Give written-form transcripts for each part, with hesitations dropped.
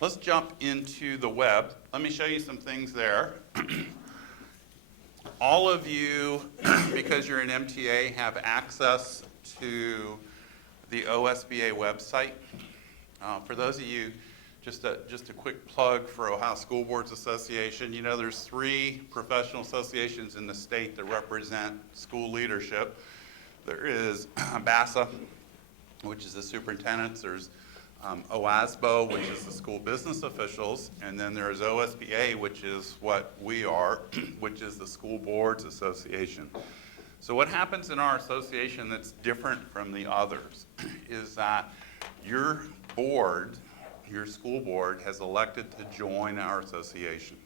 Let's jump into the web. Let me show you some things there. All of you, because you're an MTA, have access to the OSBA website. For those of you, just a quick plug for Ohio School Boards Association. You know, there's 3 professional associations in the state that represent school leadership. There is BASA, which is the superintendents. There's OSBA, which is the school business officials, and then there's OSBA, which is what we are, which is the School Boards Association. So what happens in our association that's different from the others is that your board, your school board, has elected to join our association.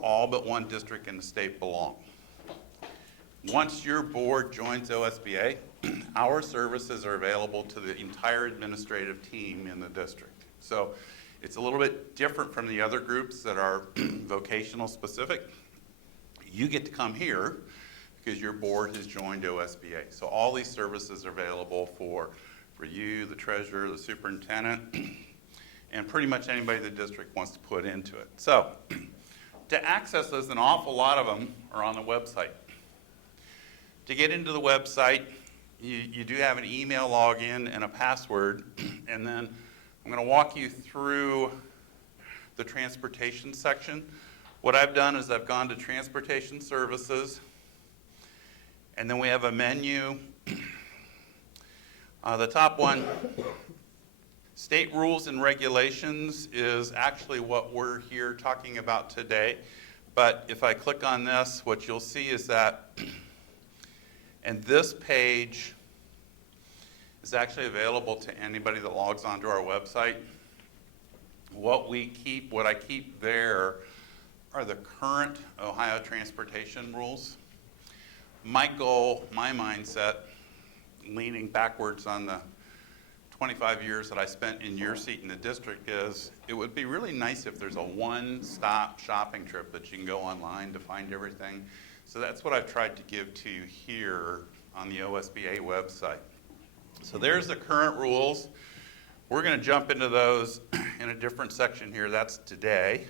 All but one district in the state belong. Once your board joins OSBA, our services are available to the entire administrative team in the district. So it's a little bit different from the other groups that are vocational specific. You get to come here because your board has joined OSBA. So all these services are available for you, the treasurer, the superintendent, and pretty much anybody the district wants to put into it. So to access those, an awful lot of them are on the website. To get into the website, you do have an email login and a password, and then I'm going to walk you through the transportation section. What I've done is I've gone to transportation services, and then we have a menu. The top one, state rules and regulations, is actually what we're here talking about today. But if I click on this, what you'll see is that and this page is actually available to anybody that logs onto our website. What I keep there are the current Ohio transportation rules. My goal, my mindset, leaning backwards on the 25 years that I spent in your seat in the district, is it would be really nice if there's a one-stop shopping trip that you can go online to find everything. So that's what I've tried to give to you here on the OSBA website. So there's the current rules. We're going to jump into those in a different section here. That's today.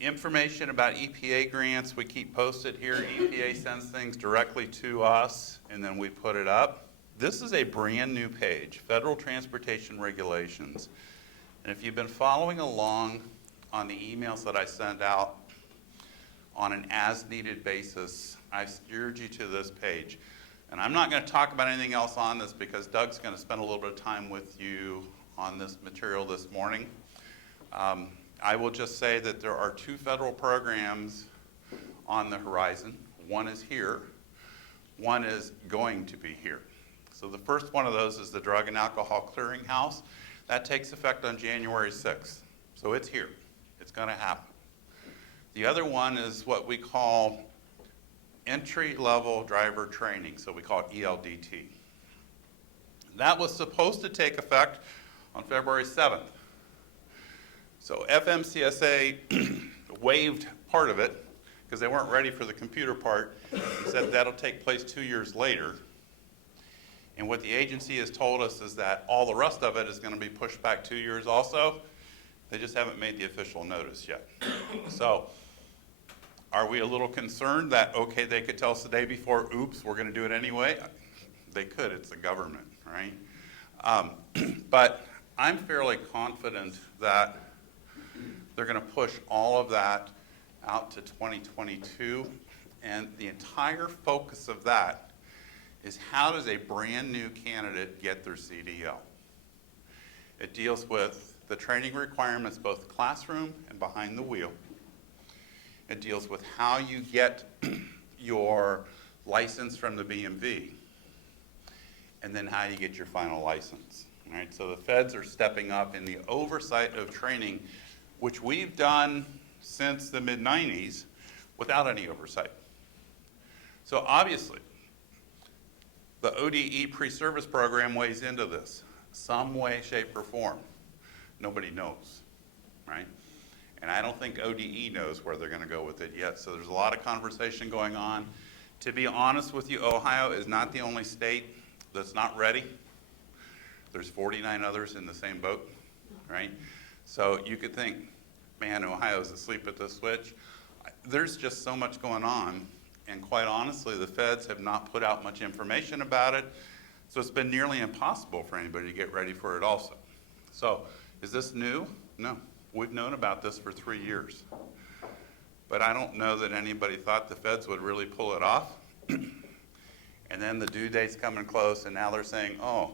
Information about EPA grants we keep posted here. EPA sends things directly to us, and then we put it up. This is a brand new page, Federal Transportation Regulations. And if you've been following along on the emails that I send out on an as-needed basis, I've steered you to this page. And I'm not going to talk about anything else on this because Doug's going to spend a little bit of time with you on this material this morning. I will just say that there are 2 federal programs on the horizon. One is here. One is going to be here. So the first one of those is the Drug and Alcohol Clearinghouse. That takes effect on January 6th. So it's here. It's going to happen. The other one is what we call entry-level driver training, so we call it ELDT. That was supposed to take effect on February 7th. So FMCSA waived part of it because they weren't ready for the computer part. Said that'll take place 2 years later. And what the agency has told us is that all the rest of it is going to be pushed back 2 years also. They just haven't made the official notice yet. So are we a little concerned that, okay, they could tell us the day before, oops, we're going to do it anyway? They could. It's the government, right? But I'm fairly confident that they're going to push all of that out to 2022. And the entire focus of that is how does a brand new candidate get their CDL? It deals with the training requirements, both classroom and behind the wheel. It deals with how you get your license from the BMV, and then how you get your final license. All right, so the feds are stepping up in the oversight of training, which we've done since the mid-90s without any oversight. So obviously, the ODE pre-service program weighs into this, some way, shape, or form. Nobody knows, right? And I don't think ODE knows where they're going to go with it yet, so there's a lot of conversation going on. To be honest with you, Ohio is not the only state that's not ready. There's 49 others in the same boat, right? So you could think, man, Ohio's asleep at the switch. There's just so much going on, and quite honestly, the feds have not put out much information about it, so it's been nearly impossible for anybody to get ready for it also. So is this new? No. We've known about this for 3 years. But I don't know that anybody thought the feds would really pull it off. And then the due date's coming close, and now they're saying, oh,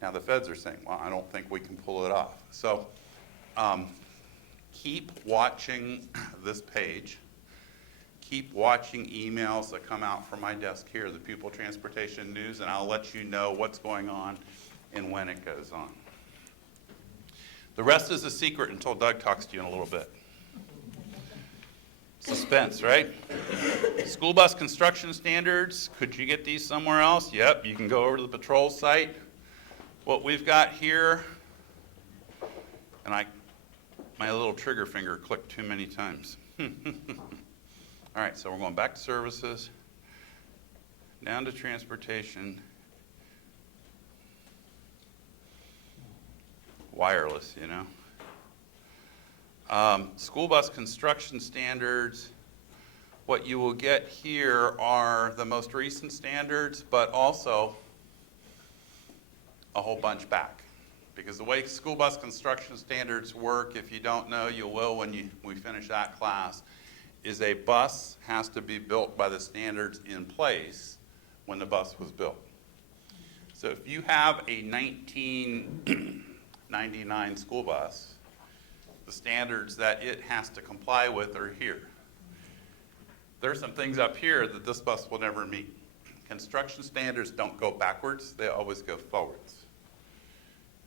now the feds are saying, well, I don't think we can pull it off. So keep watching this page. Keep watching emails that come out from my desk here, the Pupil Transportation News, and I'll let you know what's going on and when it goes on. The rest is a secret until Doug talks to you in a little bit. Suspense, right? School bus construction standards. Could you get these somewhere else? Yep, you can go over to the patrol site. What we've got here, and my little trigger finger clicked too many times. All right, so we're going back to services, down to transportation, wireless, you know. School bus construction standards. What you will get here are the most recent standards, but also a whole bunch back. Because the way school bus construction standards work, if you don't know, you will when we finish that class, is a bus has to be built by the standards in place when the bus was built. So if you have a 1999 school bus, the standards that it has to comply with are here. There's some things up here that this bus will never meet. Construction standards don't go backwards, they always go forwards.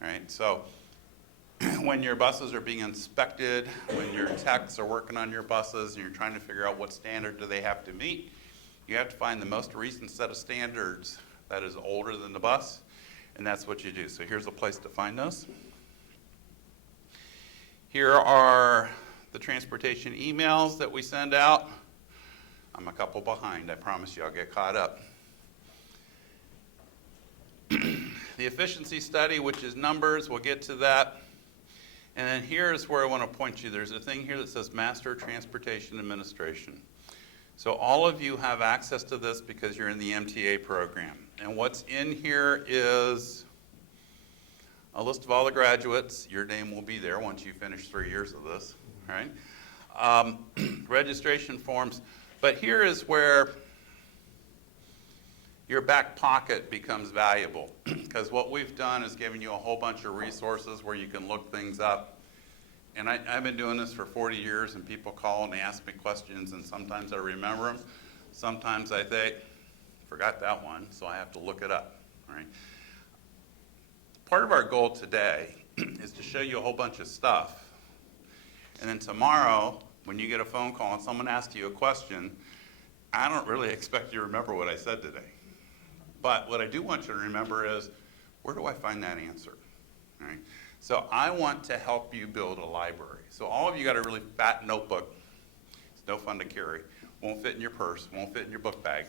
Right? So when your buses are being inspected, when your techs are working on your buses and you're trying to figure out what standard do they have to meet, you have to find the most recent set of standards that is older than the bus, and that's what you do. So here's a place to find those. Here are the transportation emails that we send out. I'm a couple behind, I promise you I'll get caught up. The efficiency study, which is numbers, we'll get to that. And then here's where I want to point you. There's a thing here that says Master Transportation Administration. So all of you have access to this because you're in the MTA program. And what's in here is a list of all the graduates. Your name will be there once you finish 3 years of this, right? Registration forms. But here is where your back pocket becomes valuable, because what we've done is given you a whole bunch of resources where you can look things up. And I've been doing this for 40 years, and people call and they ask me questions, and sometimes I remember them. Sometimes I think, forgot that one, so I have to look it up, right? Part of our goal today is to show you a whole bunch of stuff. And then tomorrow, when you get a phone call and someone asks you a question, I don't really expect you to remember what I said today. But what I do want you to remember is, where do I find that answer? Right? So I want to help you build a library. So all of you got a really fat notebook. It's no fun to carry. Won't fit in your purse, won't fit in your book bag.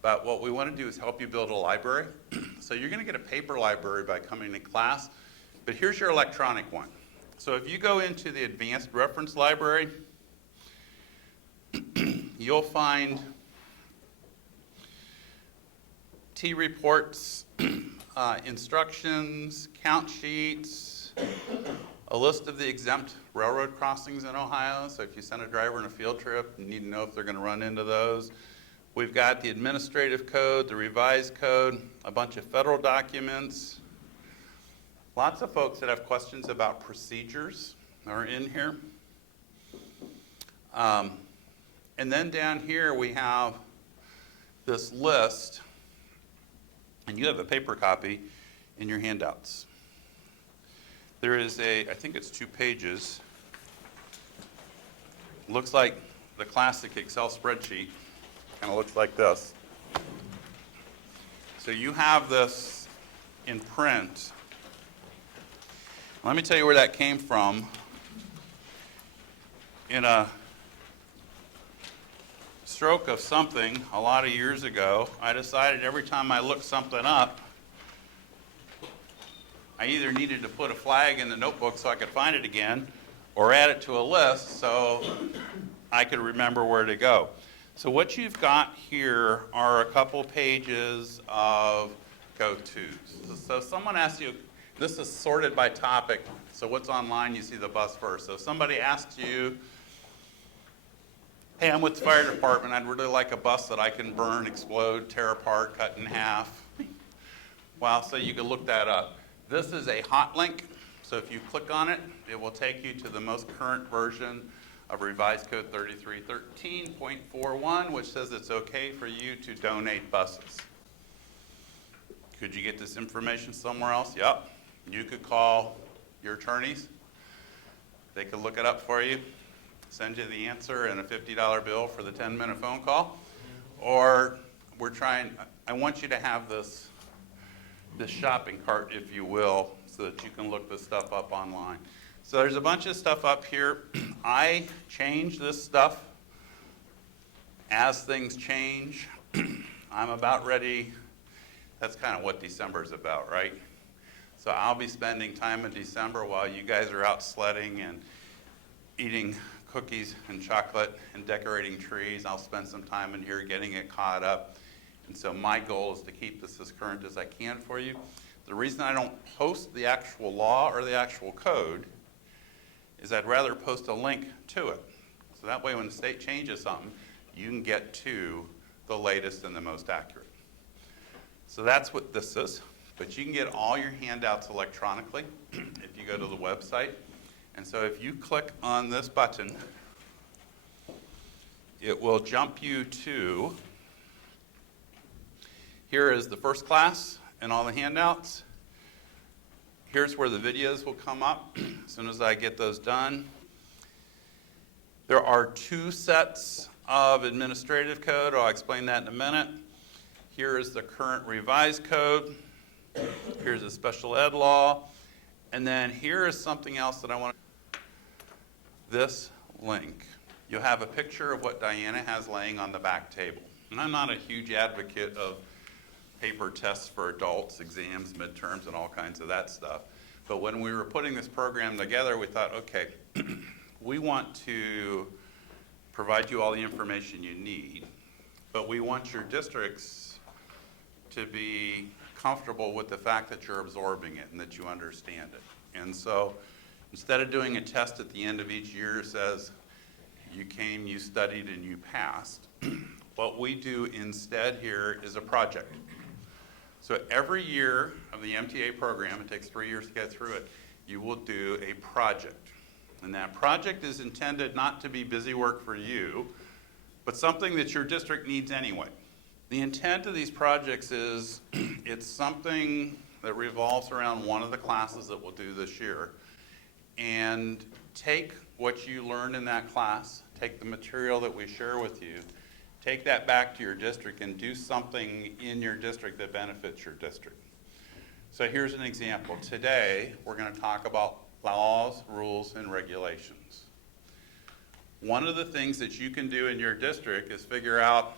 But what we want to do is help you build a library. So you're going to get a paper library by coming to class, but here's your electronic one. So if you go into the advanced reference library, you'll find T-reports, instructions, count sheets, a list of the exempt railroad crossings in Ohio. So if you send a driver on a field trip, you need to know if they're going to run into those. We've got the administrative code, the revised code, a bunch of federal documents. Lots of folks that have questions about procedures are in here. And then down here we have this list, and you have a paper copy in your handouts. There is I think it's 2 pages. Looks like the classic Excel spreadsheet. Kind of looks like this. So you have this in print. Let me tell you where that came from. In a stroke of something a lot of years ago, I decided every time I looked something up, I either needed to put a flag in the notebook so I could find it again, or add it to a list so I could remember where to go. So what you've got here are a couple pages of go-tos. So if someone asks you, this is sorted by topic, so what's online, you see the bus first. So if somebody asks you, hey, I'm with the fire department, I'd really like a bus that I can burn, explode, tear apart, cut in half. Well, so you can look that up. This is a hot link, so if you click on it, it will take you to the most current version of Revised Code 3313.41, which says it's okay for you to donate buses. Could you get this information somewhere else? Yep. You could call your attorneys. They could look it up for you, send you the answer and a $50 bill for the 10-minute phone call. Or I want you to have this shopping cart, if you will, so that you can look this stuff up online. So there's a bunch of stuff up here. I change this stuff as things change. I'm about ready. That's kind of what December is about, right? So I'll be spending time in December while you guys are out sledding and eating cookies and chocolate and decorating trees. I'll spend some time in here getting it caught up. And so my goal is to keep this as current as I can for you. The reason I don't post the actual law or the actual code is I'd rather post a link to it. So that way when the state changes something, you can get to the latest and the most accurate. So that's what this is. But you can get all your handouts electronically if you go to the website. And so if you click on this button, it will jump you to, here is the first class and all the handouts. Here's where the videos will come up as soon as I get those done. There are 2 sets of administrative code. I'll explain that in a minute. Here is the current revised code. Here's a special ed law. And then here is something else that I want to, this link. You'll have a picture of what Diana has laying on the back table. And I'm not a huge advocate of paper tests for adults, exams, midterms, and all kinds of that stuff. But when we were putting this program together, we thought, okay, we want to provide you all the information you need, but we want your districts to be comfortable with the fact that you're absorbing it and that you understand it. And so instead of doing a test at the end of each year that says you came, you studied, and you passed, what we do instead here is a project. So every year of the MTA program, it takes 3 years to get through it, you will do a project. And that project is intended not to be busy work for you, but something that your district needs anyway. The intent of these projects is it's something that revolves around one of the classes that we'll do this year. And take what you learned in that class, take the material that we share with you, take that back to your district and do something in your district that benefits your district. So here's an example. Today, we're going to talk about laws, rules, and regulations. One of the things that you can do in your district is figure out,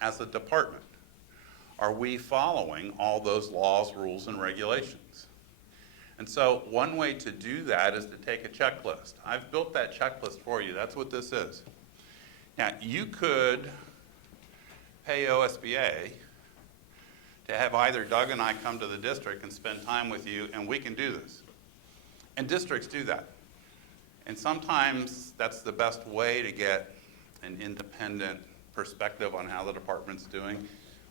as a department, are we following all those laws, rules, and regulations? And so one way to do that is to take a checklist. I've built that checklist for you. That's what this is. Now, you could pay OSBA to have either Doug and I come to the district and spend time with you, and we can do this. And districts do that. And sometimes that's the best way to get an independent perspective on how the department's doing.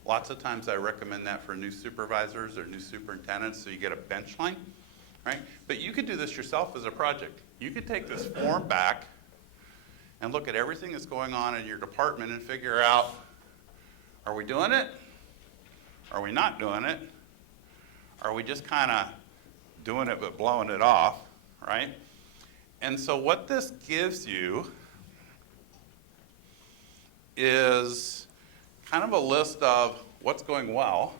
Lots of times I recommend that for new supervisors or new superintendents, so you get a bench line, right? But you could do this yourself as a project. You could take this form back and look at everything that's going on in your department and figure out, are we doing it? Are we not doing it? Are we just kind of doing it but blowing it off, right? And so what this gives you is kind of a list of what's going well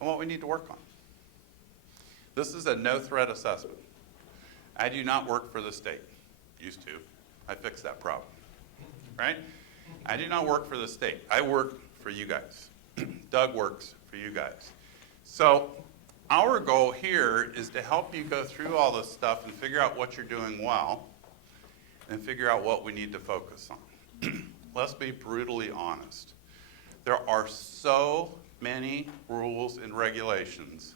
and what we need to work on. This is a no-threat assessment. I do not work for the state. Used to. I fixed that problem, right? I do not work for the state. I work for you guys. Doug works for you guys. So our goal here is to help you go through all this stuff and figure out what you're doing well and figure out what we need to focus on. Let's be brutally honest. There are so many rules and regulations.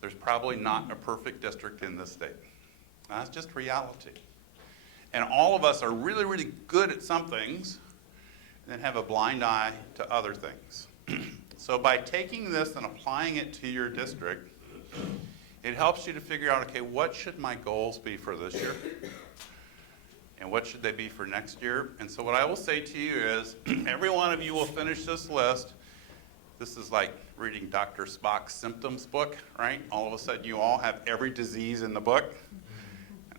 There's probably not a perfect district in this state. That's just reality. And all of us are really, really good at some things and then have a blind eye to other things. So by taking this and applying it to your district, it helps you to figure out, okay, what should my goals be for this year? And what should they be for next year? And so what I will say to you is, every one of you will finish this list. This is like reading Dr. Spock's symptoms book, right? All of a sudden you all have every disease in the book.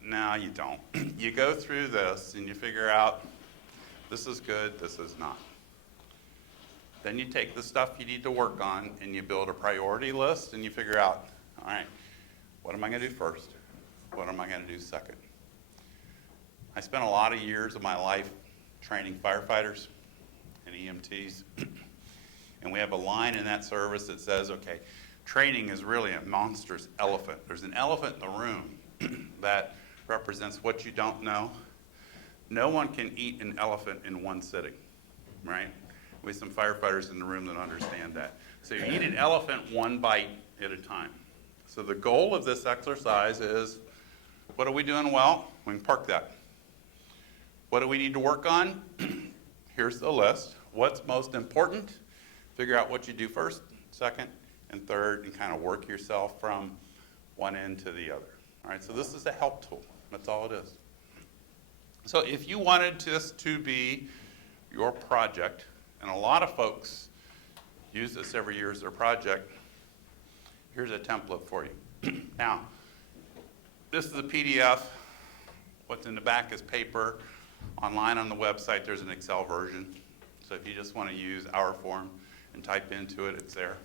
No, you don't. You go through this and you figure out, this is good, this is not. Then you take the stuff you need to work on and you build a priority list and you figure out, all right, what am I going to do first? What am I going to do second? I spent a lot of years of my life training firefighters and EMTs. And we have a line in that service that says, okay, training is really a monstrous elephant. There's an elephant in the room that represents what you don't know. No one can eat an elephant in one sitting, right? We have some firefighters in the room that understand that. So you eat an elephant one bite at a time. So the goal of this exercise is, what are we doing well? We can park that. What do we need to work on? Here's the list. What's most important? Figure out what you do first, second, and third, and kind of work yourself from one end to the other. All right, so this is a help tool. That's all it is. So if you wanted this to be your project, and a lot of folks use this every year as their project, here's a template for you. Now, this is a PDF. What's in the back is paper. Online on the website, there's an Excel version. So if you just want to use our form and type into it, it's there.